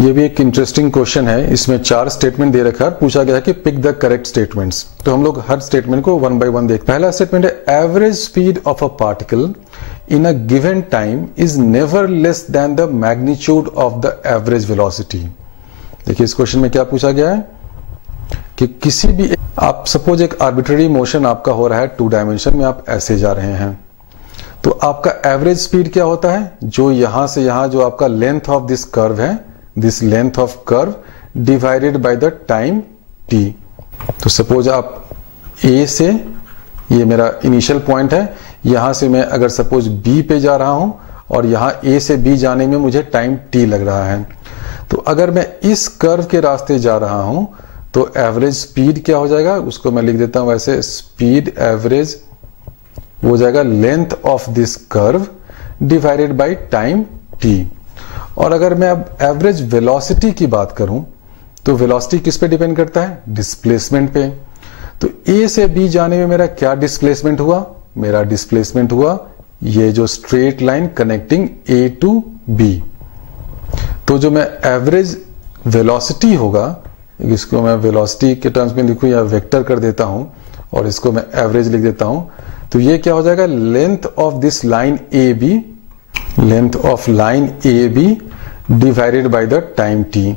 ये भी एक इंटरेस्टिंग क्वेश्चन है। इसमें 4 स्टेटमेंट दे रखा है, पूछा गया है कि पिक द करेक्ट स्टेटमेंट्स। तो हम लोग हर स्टेटमेंट को 1 बाय 1 देखते हैं। पहला स्टेटमेंट है average speed of a particle in a given time is never less than the magnitude of the average velocity. देखिए इस क्वेश्चन में क्या पूछा गया है कि किसी भी आप सपोज एक आर्बिट्ररी मोशन आपका हो रहा है 2 डायमेंशन में, आप ऐसे जा रहे हैं, तो आपका एवरेज स्पीड क्या होता है, जो यहां से यहां जो आपका लेंथ ऑफ दिस कर्व है, this length of curve divided by the time t। तो सपोज आप A से, ये मेरा इनिशियल पॉइंट है, यहां से मैं अगर सपोज B पे जा रहा हूं और यहां A से B जाने में मुझे टाइम t लग रहा है, तो अगर मैं इस कर्व के रास्ते जा रहा हूं तो एवरेज स्पीड क्या हो जाएगा, उसको मैं लिख देता हूं वैसे, स्पीड एवरेज हो जाएगा length of this curve divided by time t। और अगर मैं अब एवरेज वेलोसिटी की बात करूं तो वेलोसिटी किस पे डिपेंड करता है, डिस्प्लेसमेंट पे। तो A से B जाने में मेरा क्या डिस्प्लेसमेंट हुआ, मेरा डिस्प्लेसमेंट हुआ ये जो straight line connecting A to B। तो जो मैं एवरेज वेलोसिटी होगा, इसको मैं वेलोसिटी के टर्म्स में लिखूं या वेक्टर कर देता हूं और इसको मैं एवरेज लिख देता हूं, तो ये क्या हो जाएगा, length of this line AB, length of line AB divided by the time t।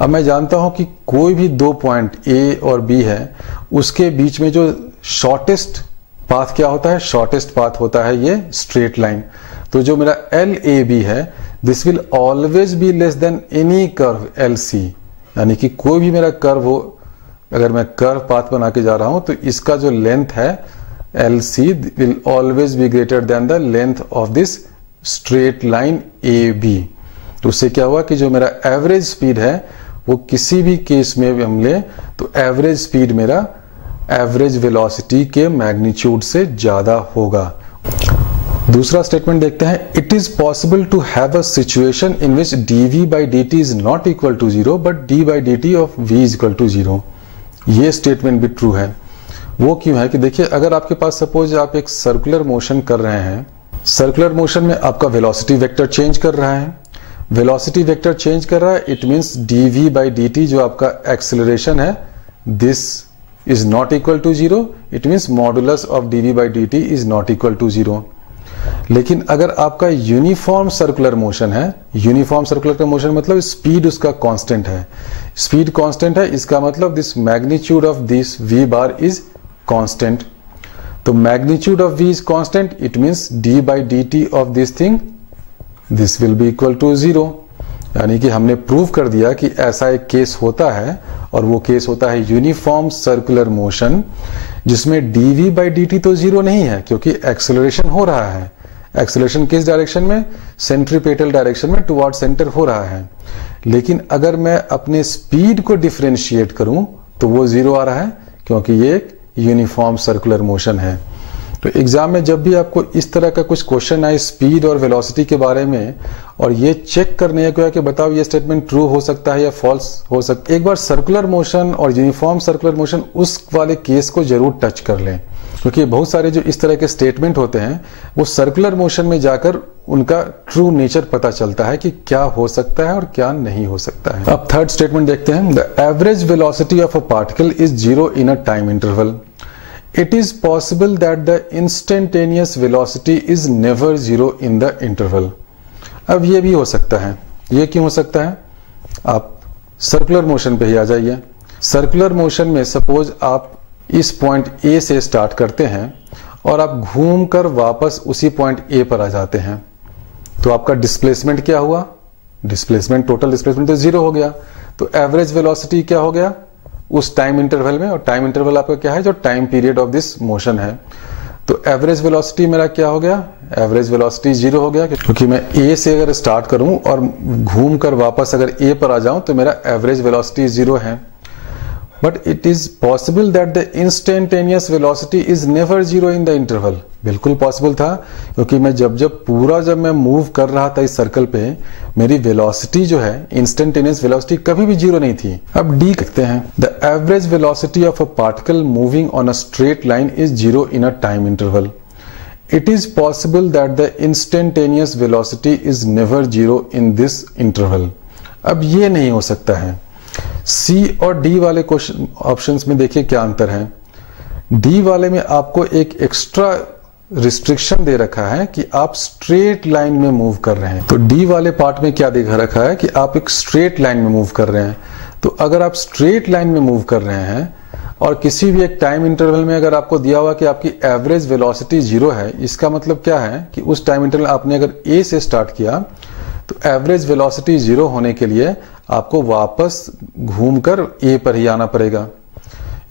अब मैं जानता हूं कि कोई भी 2 पॉइंट A और B है, उसके बीच में जो शॉर्टेस्ट पाथ क्या होता है, शॉर्टेस्ट पाथ होता है ये स्ट्रेट लाइन। तो जो मेरा LAB है, this will always be less than any curve LC, यानी कि कोई भी मेरा कर्व हो, अगर मैं कर्व पाथ बना के जा रहा हूं तो इसका जो लेंथ है LC will always be greater than the length of this straight line AB। तो उससे क्या हुआ कि जो मेरा एवरेज स्पीड है वो किसी भी केस में भी हम ले तो एवरेज स्पीड मेरा एवरेज वेलोसिटी के मैग्नीट्यूड से ज्यादा होगा। दूसरा स्टेटमेंट देखते हैं, it is possible to have a situation in which dv by dt is not equal to 0 but d by dt of v is equal to 0। ये statement भी ट्रू है। वो क्यों है कि देखिए, अगर आपके पास सपोज आप एक सर्कुलर मोशन कर रहे हैं, सर्कुलर मोशन में आपका वेलोसिटी वेक्टर चेंज कर रहा है, वेलोसिटी वेक्टर चेंज कर रहा है, it means dv by dt जो आपका एक्सेलरेशन है, this is not equal to 0, it means modulus of dv by dt is not equal to 0। लेकिन अगर आपका यूनिफॉर्म सर्कुलर मोशन है, यूनिफॉर्म सर्कुलर मोशन मतलब स्पीड उसका कांस्टेंट है, स्पीड कांस्टेंट है, इसका मतलब this magnitude of this v bar is constant. तो magnitude of v is constant, it means d by dt of this thing this will be equal to 0। यानी कि हमने प्रूव कर दिया कि ऐसा एक केस होता है, और वो केस होता है यूनिफॉर्म सर्कुलर मोशन, जिसमें dv by dt तो 0 नहीं है, क्योंकि एक्सेलरेशन हो रहा है। एक्सेलरेशन किस डायरेक्शन में, सेंट्रीपेटल डायरेक्शन में, टुवर्ड सेंटर हो रहा है। लेकिन अगर मैं अपने स्पीड को डिफरेंशिएट करूं तो वो 0 आ रहा है, क्योंकि ये एक यूनिफॉर्म सर्कुलर मोशन है। तो एग्जाम में जब भी आपको इस तरह का कुछ क्वेश्चन आए स्पीड और वेलोसिटी के बारे में, और ये चेक करने को है कि बताओ ये स्टेटमेंट ट्रू हो सकता है या फॉल्स हो सकता है, एक बार सर्कुलर मोशन और यूनिफॉर्म सर्कुलर मोशन उस वाले केस को जरूर टच कर लें, क्योंकि बहुत सारे जो इस तरह के स्टेटमेंट होते हैं वो सर्कुलर मोशन में जाकर उनका ट्रू नेचर पता चलता है कि क्या हो सकता है और क्या नहीं हो सकता है। अब थर्ड स्टेटमेंट देखते हैं, the average velocity of a particle is 0 in a time interval. It is possible that the instantaneous velocity is never 0 in the interval। अब ये भी हो सकता है। ये क्यों हो सकता है, आप सर्कुलर मोशन पे ही आ जाइए। सर्कुलर मोशन में सपोज आप इस पॉइंट A से स्टार्ट करते हैं और आप घूमकर वापस उसी पॉइंट A पर आ जाते हैं, तो आपका डिस्प्लेसमेंट क्या हुआ, डिस्प्लेसमेंट, टोटल डिस्प्लेसमेंट तो 0 हो गया। तो एवरेज वेलोसिटी क्या हो गया उस टाइम इंटरवल में, और टाइम इंटरवल आपका क्या है, जो time period of this motion है। तो एवरेज वेलोसिटी मेरा क्या हो गया, एवरेज वेलोसिटी 0 हो गया, क्योंकि मैं A से अगर स्टार्ट करूं और घूमकर वापस अगर A पर आ जाऊं तो मेरा एवरेज वेलोसिटी 0 है। But it is possible that the instantaneous velocity is never 0 in the interval. बिल्कुल पॉसिबल था, क्योंकि मैं जब मैं मूव कर रहा था इस सर्कल पे, मेरी वेलोसिटी जो है, इंस्टेंटेनियस वेलोसिटी कभी भी 0 नहीं थी। अब डी लिखते हैं, the average velocity of a particle moving on a straight line is 0 in a time interval. It is possible that the instantaneous velocity is never 0 in this interval। अब ये नहीं हो सकता है। सी और डी वाले क्वेश्चन ऑप्शंस में देखिए क्या अंतर है। डी वाले में आपको एक एक्स्ट्रा रिस्ट्रिक्शन दे रखा है कि आप स्ट्रेट लाइन में मूव कर रहे हैं। तो डी वाले पार्ट में क्या दिखा रखा है कि आप एक स्ट्रेट लाइन में मूव कर रहे हैं। तो अगर आप स्ट्रेट लाइन में मूव कर रहे हैं और किसी भी एक टाइम इंटरवल में अगर आपको दिया हुआ कि आपकी एवरेज वेलोसिटी 0 है, इसका मतलब क्या है कि उस टाइम इंटरवल आपने अगर ए से स्टार्ट किया तो एवरेज वेलोसिटी 0 होने के लिए आपको वापस घूमकर ए पर ही आना पड़ेगा।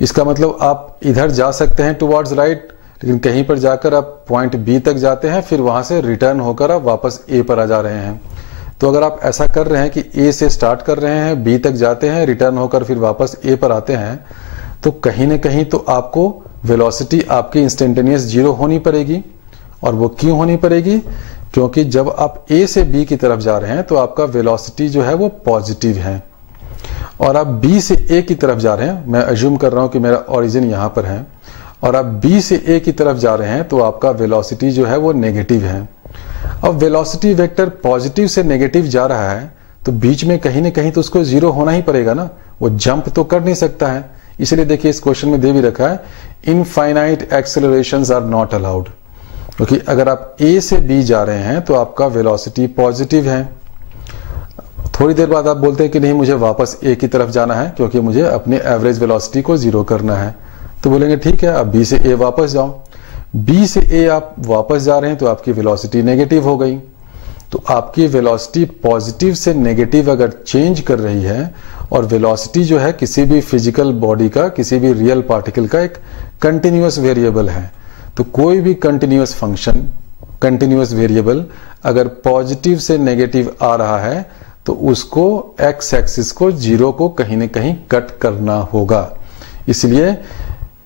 इसका मतलब आप इधर जा सकते हैं टुवर्ड्स राइट, लेकिन कहीं पर जाकर आप पॉइंट बी तक जाते हैं, फिर वहां से रिटर्न होकर आप वापस ए पर आ जा रहे हैं। तो अगर आप ऐसा कर रहे हैं कि ए से स्टार्ट कर रहे हैं, बी तक जाते हैं, रिटर्न होकर फिर वापस ए पर आते हैं, तो कहीं ना कहीं तो आपको वेलोसिटी आपकी इंस्टेंटेनियस 0 होनी पड़ेगी। और वो क्यों होनी पड़ेगी? क्योंकि जब आप ए से बी की तरफ जा रहे हैं तो आपका वेलोसिटी जो है वो पॉजिटिव है, और आप बी से ए की तरफ जा रहे हैं, मैं अज्यूम कर रहा हूं कि मेरा ओरिजिन यहां पर है, और आप बी से ए की तरफ जा रहे हैं तो आपका वेलोसिटी जो है वो नेगेटिव है। अब वेलोसिटी वेक्टर पॉजिटिव से नेगेटिव जा रहा है तो बीच में कहीं ना कहीं तो उसको 0 होना ही पड़ेगा ना, वो जंप तो कर नहीं सकता है। इसलिए देखिए इस क्वेश्चन में दे भी रखा है इनफाइनाइट एक्सेलरेशंस आर नॉट अलाउड, क्योंकि अगर आप ए से बी जा रहे हैं तो आपका वेलोसिटी पॉजिटिव है। थोड़ी देर बाद आप बोलते हैं कि नहीं मुझे वापस ए की तरफ जाना है क्योंकि मुझे अपने एवरेज वेलोसिटी को 0 करना है, तो बोलेंगे ठीक है आप बी से ए वापस जाओ। बी से ए आप वापस जा रहे हैं तो आपकी वेलोसिटी नेगेटिव हो गई। तो आपकी वेलोसिटी पॉजिटिव से नेगेटिव अगर चेंज कर रही है, और वेलोसिटी जो है किसी भी फिजिकल बॉडी का, किसी भी रियल पार्टिकल का एक कंटिन्यूअस वेरिएबल है, तो कोई भी कंटिन्यूअस फंक्शन, कंटिन्यूअस वेरिएबल अगर पॉजिटिव से नेगेटिव आ रहा है तो उसको एक्स एक्सिस को 0 को कहीं ना कहीं कट करना होगा। इसलिए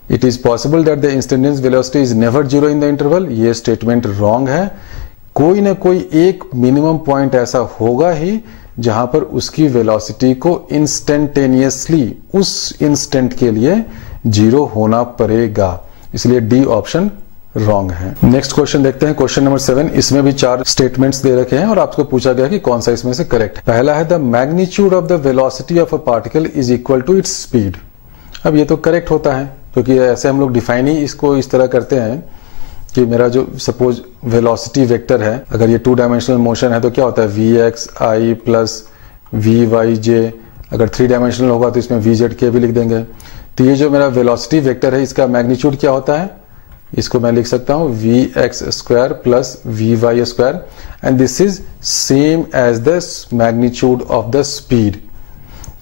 it is possible that the instantaneous velocity is never 0 in the interval, ये स्टेटमेंट रॉन्ग है। कोई ना कोई एक मिनिमम पॉइंट ऐसा होगा ही जहां पर उसकी वेलोसिटी को इंस्टेंटेनियसली उस इंस्टेंट के लिए 0 होना पड़ेगा। इसलिए डी ऑप्शन रॉन्ग है। नेक्स्ट क्वेश्चन देखते हैं, क्वेश्चन नंबर 7। इसमें भी 4 स्टेटमेंट्स दे रखे हैं और आपको पूछा गया कि कौन सा इसमें से करेक्ट। पहला है the magnitude of the velocity of a particle is equal to its speed. अब ये तो करेक्ट होता है क्योंकि ऐसे हम लोग डिफाइन ही इसको इस तरह करते हैं कि मेरा जो सपोज वेलोसिटी वेक्टर है, अगर ये 2 डायमेंशनल मोशन है तो क्या होता है vxi प्लस vyj। अगर 3 डायमेंशनल होगा तो इसमें vzk भी लिख देंगे। तो ये जो मेरा वेलोसिटी वेक्टर है इसका मैग्नीट्यूड क्या होता है, इसको मैं लिख सकता हूं vx square plus vy square, and this is same as the magnitude of the speed.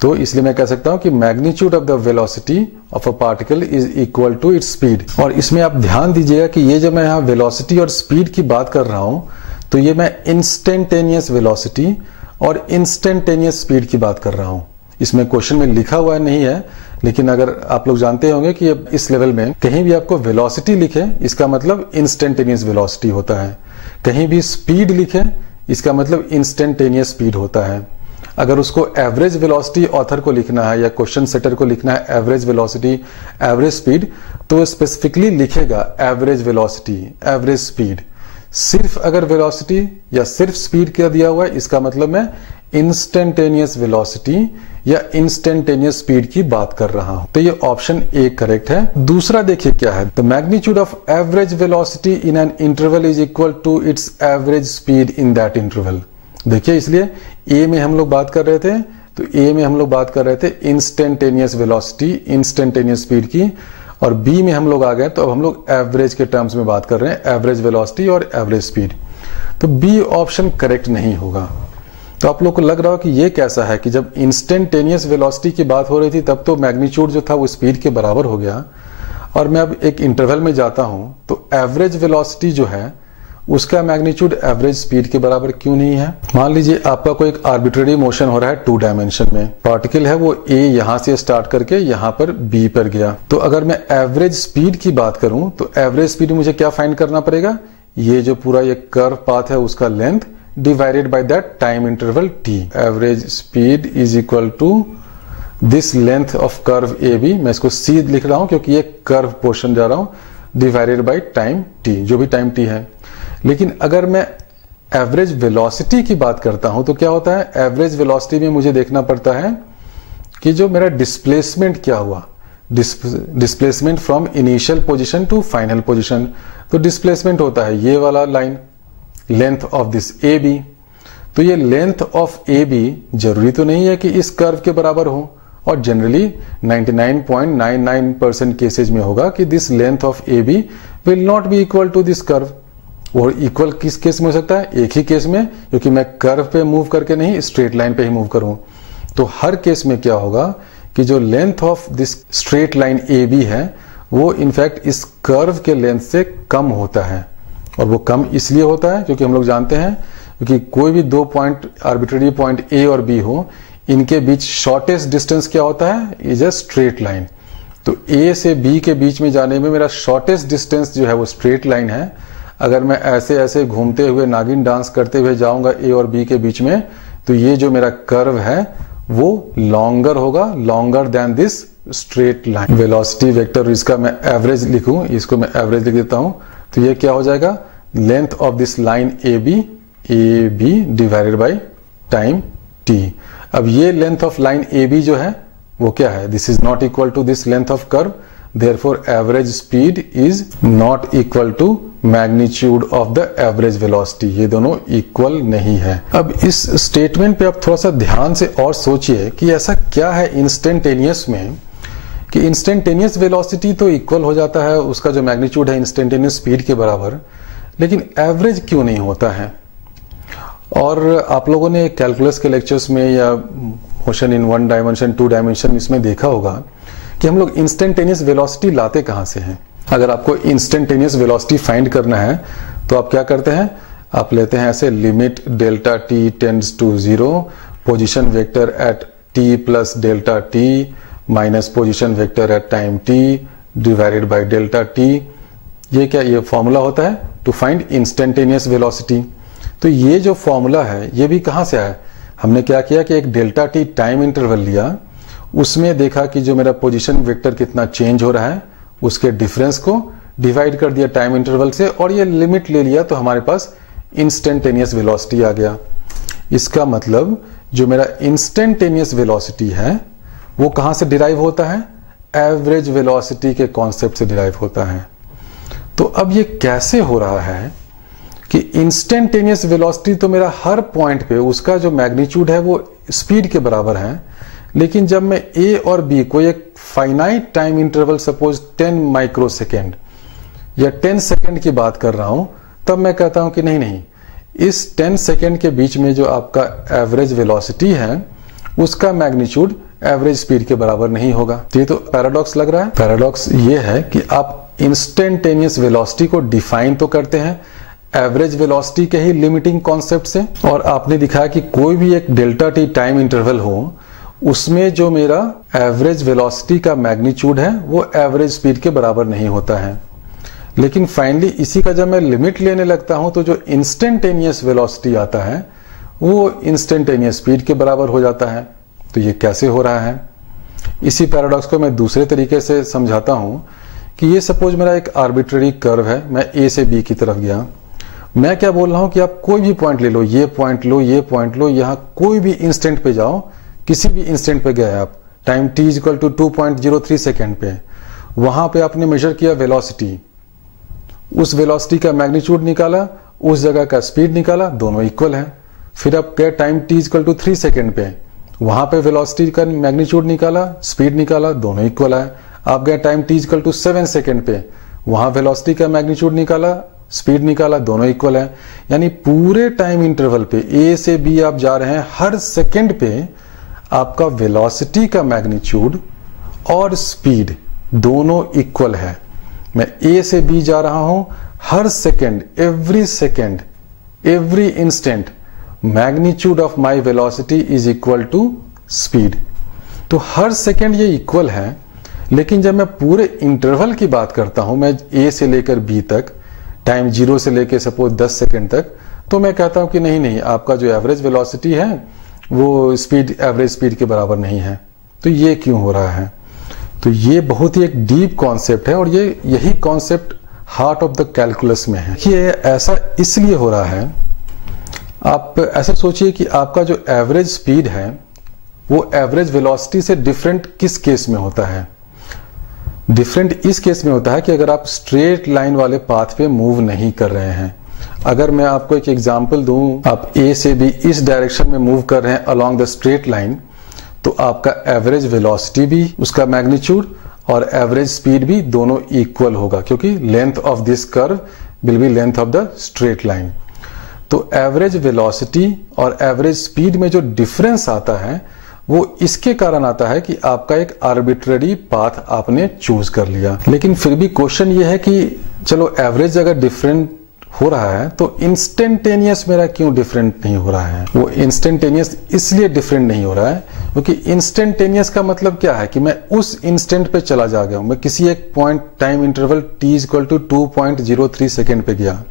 तो इसलिए मैं कह सकता हूं कि magnitude of the velocity of a particle is equal to its speed. और इसमें आप ध्यान दीजिएगा कि ये जब मैं यहां वेलोसिटी और स्पीड की बात कर रहा हूं तो ये मैं इंस्टेंटेनियस वेलोसिटी और इंस्टेंटेनियस स्पीड की बात कर रहा हूं। इसमें क्वेश्चन में लिखा हुआ नहीं है, लेकिन अगर आप लोग जानते होंगे कि अब इस लेवल में कहीं भी आपको वेलोसिटी लिखे इसका मतलब इंस्टेंटेनियस वेलोसिटी होता है, कहीं भी स्पीड लिखे इसका मतलब इंस्टेंटेनियस स्पीड होता है। अगर उसको एवरेज वेलोसिटी ऑथर को लिखना है या क्वेश्चन सेटर को लिखना है एवरेज वेलोसिटी एवरेज स्पीड, तो स्पेसिफिकली लिखेगा एवरेज वेलोसिटी एवरेज स्पीड। सिर्फ अगर वेलोसिटी या सिर्फ स्पीड क्या दिया हुआ है इसका मतलब मैं इंस्टेंटेनियस वेलोसिटी या इंस्टेंटेनियस स्पीड की बात कर रहा हूं। तो ये ऑप्शन ए करेक्ट है। दूसरा देखिए क्या है, the magnitude of average velocity in an interval is equal to its average speed in that interval. देखिए इसलिए ए में हम लोग बात कर रहे थे, तो ए में हम लोग बात कर रहे थे इंस्टेंटेनियस वेलोसिटी इंस्टेंटेनियस स्पीड की, और बी में हम लोग आ गए तो अब हम लोग एवरेज के टर्म्स में बात कर रहे हैं, एवरेज वेलोसिटी और एवरेज स्पीड। तो बी ऑप्शन करेक्ट नहीं होगा। तो आप लोग को लग रहा हो कि ये कैसा है कि जब इंस्टेंटेनियस वेलोसिटी की बात हो रही थी तब तो मैग्नीट्यूड जो था वो स्पीड के बराबर हो गया, और मैं अब एक इंटरवल में जाता हूं तो एवरेज वेलोसिटी जो है उसका मैग्नीट्यूड एवरेज स्पीड के बराबर क्यों नहीं है। मान लीजिए आपका कोई एक आर्बिट्ररी मोशन हो रहा है 2 डायमेंशन में, पार्टिकल है वो ए यहां से स्टार्ट करके यहां पर बी पर गया। तो अगर मैं एवरेज स्पीड की बात करूं तो एवरेज स्पीड मुझे क्या फाइंड करना पड़ेगा, ये जो पूरा ये कर्व पाथ है उसका length divided by that time interval t। Average speed is equal to this length of curve A B, मैं इसको c लिख रहा हूं क्योंकि ये कर्व पोर्शन जा रहा हूं, डिवाइडेड बाय टाइम t, जो भी टाइम t है। लेकिन अगर मैं एवरेज वेलोसिटी की बात करता हूं तो क्या होता है, एवरेज वेलोसिटी में मुझे देखना पड़ता है कि जो मेरा डिस्प्लेसमेंट क्या हुआ, displacement from initial position to final position. तो डिस्प्लेसमेंट होता है ये वाला line, length of this A B. तो ये लेंथ ऑफ ए बी जरूरी तो नहीं है कि इस कर्व के बराबर हो, और जनरली 99.99% केसेज में होगा कि this length of A B will not be equal to this curve. और इक्वल किस केस में हो सकता है, एक ही केस में, क्योंकि मैं कर्व पे मूव करके नहीं स्ट्रेट लाइन पे ही मूव करूं। तो हर केस में क्या होगा कि जो length of this straight line A B है वो इनफैक्ट इस कर्व के लेंथ से कम होता है। और वो कम इसलिए होता है क्योंकि हम लोग जानते हैं क्योंकि कोई भी दो पॉइंट, आर्बिट्रेरी पॉइंट ए और बी हो, इनके बीच शॉर्टेस्ट डिस्टेंस क्या होता है, इज अ स्ट्रेट लाइन। तो ए से बी के बीच में जाने में मेरा शॉर्टेस्ट डिस्टेंस जो है वो स्ट्रेट लाइन है। अगर मैं ऐसे ऐसे घूमते हुए नागिन डांस करते हुए जाऊंगा ए और बी के बीच में, तो ये जो मेरा कर्व है वो लॉन्गर होगा, longer than this straight line. Velocity vector, इसका मैं एवरेज लिखूं, इसको मैं एवरेज लिख देता हूं। तो ये क्या हो जाएगा, length of this line A B divided by time T. अब ये length of line A B जो है वो क्या है, this is not equal to this length of curve, therefore average speed is not equal to magnitude of the average velocity. ये दोनों equal नहीं है। अब इस स्टेटमेंट पे आप थोड़ा सा ध्यान से और सोचिए कि ऐसा क्या है इंस्टेंटेनियस में कि इंस्टेंटेनियस वेलोसिटी तो इक्वल हो जाता है, उसका जो मैग्नीट्यूड है इंस्टेंटेनियस स्पीड के बराबर, लेकिन एवरेज क्यों नहीं होता है। और आप लोगों ने कैलकुलस के लेक्चर्स में या मोशन इन 1 डायमेंशन 2 डायमेंशन इसमें देखा होगा कि हम लोग इंस्टेंटेनियस वेलोसिटी लाते कहां से हैं। अगर आपको इंस्टेंटेनियस वेलोसिटी फाइंड करना है तो आप क्या करते हैं, आप लेते हैं ऐसे limit delta T tends to 0, position vector at T plus delta T minus position vector at time T divided by delta T. ये क्या, ये फॉर्मूला होता है टू फाइंड इंस्टेंटेनियस वेलोसिटी। तो ये जो फॉर्मूला है ये भी कहां से आया, हमने क्या किया कि एक डेल्टा टी टाइम इंटरवल लिया, उसमें देखा कि जो मेरा पोजीशन वेक्टर कितना चेंज हो रहा है, उसके डिफरेंस को डिवाइड कर दिया टाइम इंटरवल से और ये लिमिट ले लिया, तो हमारे पास इंस्टेंटेनियस वेलोसिटी आ गया। इसका मतलब जो मेरा इंस्टेंटेनियस वेलोसिटी है वो कहां से डिराइव होता है, एवरेज वेलोसिटी के कॉन्सेप्ट से डिराइव होता है। तो अब ये कैसे हो रहा है कि इंस्टेंटेनियस वेलोसिटी तो मेरा हर पॉइंट पे उसका जो मैग्नीट्यूड है वो स्पीड के बराबर है, लेकिन जब मैं ए और बी को एक finite time interval suppose 10 microsecond या 10 सेकेंड की बात कर रहा हूं, तब मैं कहता हूं कि नहीं, इस 10 सेकेंड के बीच में जो आपका एवरेज वेलोसिटी है उसका मैग्नीट्यूड एवरेज स्पीड के बराबर नहीं होगा। तो ये तो पैराडॉक्स लग रहा है। पैराडॉक्स ये है कि आप इंस्टेंटेनियस वेलोसिटी को डिफाइन तो करते हैं एवरेज वेलोसिटी के ही लिमिटिंग कॉन्सेप्ट से, और आपने दिखाया कि कोई भी एक डेल्टा टी टाइम इंटरवल हो उसमें जो मेरा एवरेज वेलोसिटी का मैग्नीट्यूड है वो एवरेज स्पीड के बराबर नहीं होता है। लेकिन फाइनली इसी का जब मैं लिमिट लेने लगता हूं तो जो इंस्टेंटेनियस वेलोसिटी आता है वो इंस्टेंटेनियस स्पीड के बराबर हो जाता है। तो ये कैसे हो रहा है, इसी पैराडॉक्स को मैं दूसरे तरीके से समझाता हूं कि ये सपोज मेरा एक आर्बिट्ररी कर्व है, मैं ए से बी की तरफ गया, मैं क्या बोल रहा हूं कि आप कोई भी पॉइंट ले लो, ये पॉइंट लो, ये पॉइंट लो, यहां कोई भी इंस्टेंट पे जाओ, किसी भी इंस्टेंट पे गए आप, time t equal to 2.03 second पे, वहां पे आपने मेजर किया वेलोसिटी, उस वेलोसिटी का मैग्नीट्यूड निकाला, उस जगह का स्पीड निकाला, दोनों इक्वल है। फिर आप गए time t equal to 3 second पे, वहां पे वेलोसिटी का मैग्नीट्यूड निकाला, स्पीड निकाला, दोनों इक्वल है। आप गए time t equal to 7 second पे, वहां वेलोसिटी का मैग्नीट्यूड निकाला, स्पीड निकाला, दोनों इक्वल है। यानी पूरे टाइम इंटरवल पे ए से बी आप जा रहे हैं, हर सेकेंड पे आपका वेलोसिटी का मैग्नीट्यूड और स्पीड दोनों इक्वल है। मैं ए से बी जा रहा हूं, हर second, every instant magnitude of my velocity is equal to speed. तो हर सेकेंड ये इक्वल है, लेकिन जब मैं पूरे इंटरवल की बात करता हूं, मैं ए से लेकर बी तक, टाइम 0 से लेकर सपोज 10 सेकेंड तक, तो मैं कहता हूं कि नहीं, आपका जो एवरेज वेलोसिटी है वो स्पीड एवरेज स्पीड के बराबर नहीं है। तो ये क्यों हो रहा है, तो ये बहुत ही एक डीप कॉन्सेप्ट है और यही concept heart of the calculus में है। ये ऐसा इसलिए हो रहा है आप ऐसे सोचिए कि आपका जो एवरेज स्पीड है वो एवरेज वेलोसिटी से डिफरेंट किस केस में होता है? डिफरेंट इस केस में होता है कि अगर आप स्ट्रेट लाइन वाले पाथ पे मूव नहीं कर रहे हैं। अगर मैं आपको एक एग्जांपल दूं, आप ए से बी इस डायरेक्शन में मूव कर रहे हैं अलोंग द स्ट्रेट लाइन, तो आपका एवरेज वेलोसिटी भी, उसका मैग्नीट्यूड और एवरेज स्पीड भी दोनों इक्वल होगा, क्योंकि length of this curve will be length of the straight line. तो एवरेज वेलोसिटी और एवरेज स्पीड में जो डिफरेंस आता है वो इसके कारण आता है कि आपका एक आर्बिट्ररी पाथ आपने चूज कर लिया। लेकिन फिर भी क्वेश्चन ये है कि चलो एवरेज अगर डिफरेंट हो रहा है तो इंस्टेंटेनियस मेरा क्यों डिफरेंट नहीं हो रहा है? वो इंस्टेंटेनियस इसलिए डिफरेंट नहीं हो रहा है क्योंकि इंस्टेंटेनियस का मतलब क्या है कि मैं उस इंस्टेंट पे चला जा गया हूं, मैं किसी एक point time interval t equal to 2.03 second पे गया।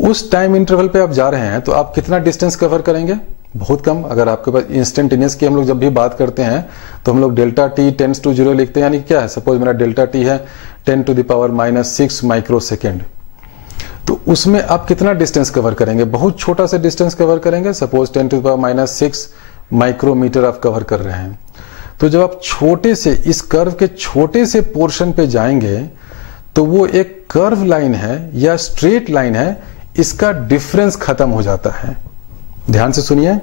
उस टाइम इंटरवल पे आप जा रहे हैं तो आप कितना डिस्टेंस कवर करेंगे? बहुत कम। अगर आपके पास इंस्टेंटेनियस की हम लोग जब भी बात करते हैं तो हम लोग डेल्टा टी टेंड्स टू 0 लिखते हैं, यानी क्या है, सपोज मेरा डेल्टा टी है 10⁻⁻�6 माइक्रो सेकेंड, तो उसमें आप कितना डिस्टेंस कवर करेंगे? बहुत छोटा सा डिस्टेंस कवर करेंगे। सपोज 10⁻⁻6 माइक्रोमीटर आप कवर कर रहे हैं। तो जब आप छोटे से इस कर्व के छोटे से पोर्शन पे जाएंगे तो वो एक कर्व लाइन है या स्ट्रेट लाइन है, इसका डिफरेंस खत्म हो जाता है। ध्यान से सुनिए,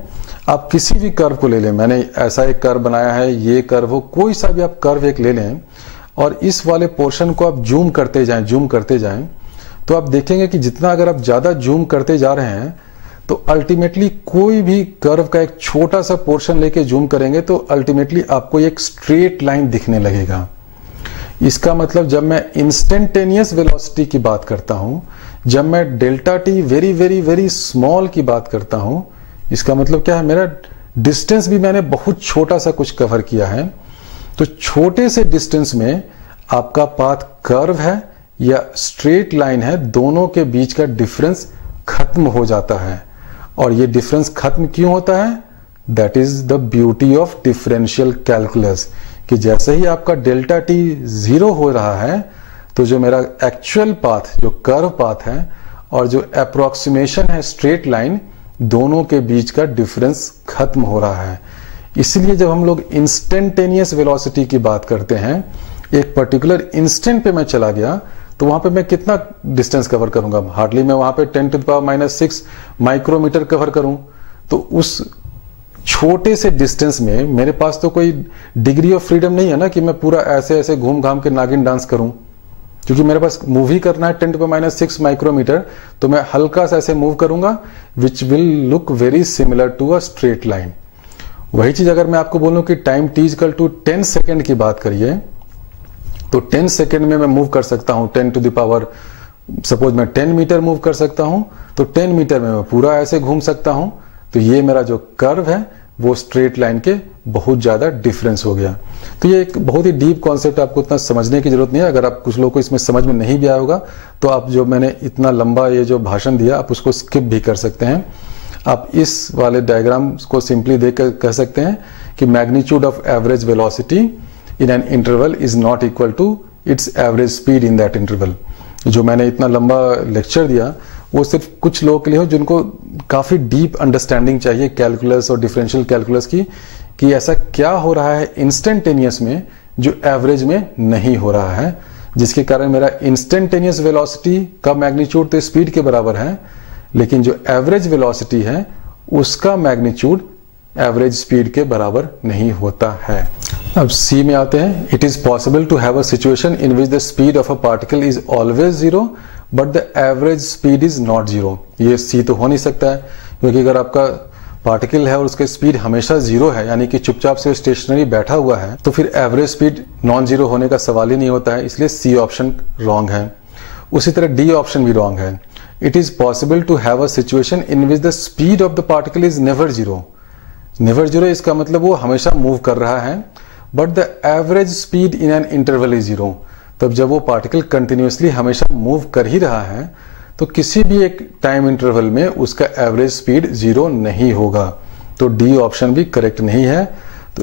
आप किसी भी कर्व को ले लें, मैंने ऐसा एक कर्व बनाया है, ये कर्व हो, कोई सा भी आप कर्व एक ले लें और इस वाले पोर्शन को आप जूम करते जाएं, तो आप देखेंगे कि जितना अगर आप ज्यादा जूम करते जा रहे हैं तो अल्टीमेटली कोई भी कर्व का एक छोटा सा पोर्शन लेके जूम करेंगे तो अल्टीमेटली आपको एक स्ट्रेट लाइन दिखने लगेगा। इसका मतलब जब मैं इंस्टेंटेनियस वेलोसिटी की बात करता हूं, जब मैं delta T very very very small की बात करता हूं, इसका मतलब क्या है, मेरा डिस्टेंस भी मैंने बहुत छोटा सा कुछ कवर किया है। तो छोटे से डिस्टेंस में आपका पाथ कर्व है या स्ट्रेट लाइन है, दोनों के बीच का डिफरेंस खत्म हो जाता है। और ये डिफरेंस खत्म क्यों होता है? That is the beauty of differential calculus, कि जैसे ही आपका डेल्टा टी 0 हो रहा है तो जो मेरा एक्चुअल पाथ, जो कर्व पाथ है और जो अप्रोक्सीमेशन है स्ट्रेट लाइन, दोनों के बीच का डिफरेंस खत्म हो रहा है। इसलिए जब हम लोग इंस्टेंटेनियस वेलोसिटी की बात करते हैं, एक पर्टिकुलर इंस्टेंट पे मैं चला गया तो वहां पे मैं कितना डिस्टेंस कवर करूंगा? हार्डली मैं वहां पे 10⁻⁻6 माइक्रोमीटर कवर करूं। तो उस छोटे से डिस्टेंस में मेरे पास तो कोई डिग्री ऑफ फ्रीडम नहीं है ना कि मैं पूरा ऐसे ऐसे घूम घाम के नागिन डांस करूं, क्योंकि मेरे पास मूव ही करना है 10⁻⁻6 माइक्रोमीटर, तो मैं हल्का सा ऐसे मूव करूंगा which will look very similar to a straight line. वही चीज अगर मैं आपको बोलूं कि time t equal to 10 second की बात करिए, तो 10 सेकेंड में मैं मूव कर सकता हूं 10 टू द पावर, सपोज मैं 10 मीटर मूव कर सकता हूं, तो 10 मीटर में मैं पूरा ऐसे घूम सकता हूं। तो ये मेरा जो कर्व है वो स्ट्रेट लाइन के बहुत ज्यादा डिफरेंस हो गया। तो ये एक बहुत ही डीप कॉन्सेप्ट, आपको इतना समझने की जरूरत नहीं है। अगर आप कुछ लोगों को इसमें समझ में नहीं भी आया होगा तो आप जो मैंने इतना लंबा ये जो भाषण दिया आप उसको स्किप भी कर सकते हैं। आप इस वाले डायग्राम को सिंपली देखकर कह सकते हैं कि magnitude of average velocity in an interval is not equal to its average speed in that interval. जो मैंने इतना लंबा लेक्चर दिया वो सिर्फ कुछ लोगों के लिए हो जिनको काफी डीप अंडरस्टैंडिंग चाहिए कैलकुलस और डिफरेंशियल कैलकुलस की, कि ऐसा क्या हो रहा है इंस्टेंटेनियस में जो एवरेज में नहीं हो रहा है, जिसके कारण मेरा इंस्टेंटेनियस वेलोसिटी का मैग्नीट्यूड तो स्पीड के बराबर है, लेकिन जो एवरेज वेलोसिटी है उसका मैग्नीट्यूड एवरेज स्पीड के बराबर नहीं होता है। अब सी में आते हैं। It is possible to have a situation in which the speed of a particle is always zero but the average speed is not zero. ये सी तो हो नहीं सकता है, क्योंकि अगर आपका पार्टिकल है और उसकी स्पीड हमेशा जीरो है, यानी कि चुपचाप से स्टेशनरी बैठा हुआ है, तो फिर एवरेज स्पीड नॉन जीरो होने का सवाल ही नहीं होता है। इसलिए सी ऑप्शन रॉन्ग है। उसी तरह डी ऑप्शन भी रॉन्ग है। It is possible to have a situation in which the speed of the particle is never zero. Never zero इसका मतलब वो हमेशा मूव कर रहा है, but the average speed in an interval is zero. तब जब वो पार्टिकल कंटिन्यूअसली हमेशा मूव कर ही रहा है तो किसी भी एक टाइम इंटरवल में उसका एवरेज स्पीड जीरो नहीं होगा। तो डी ऑप्शन भी करेक्ट नहीं है।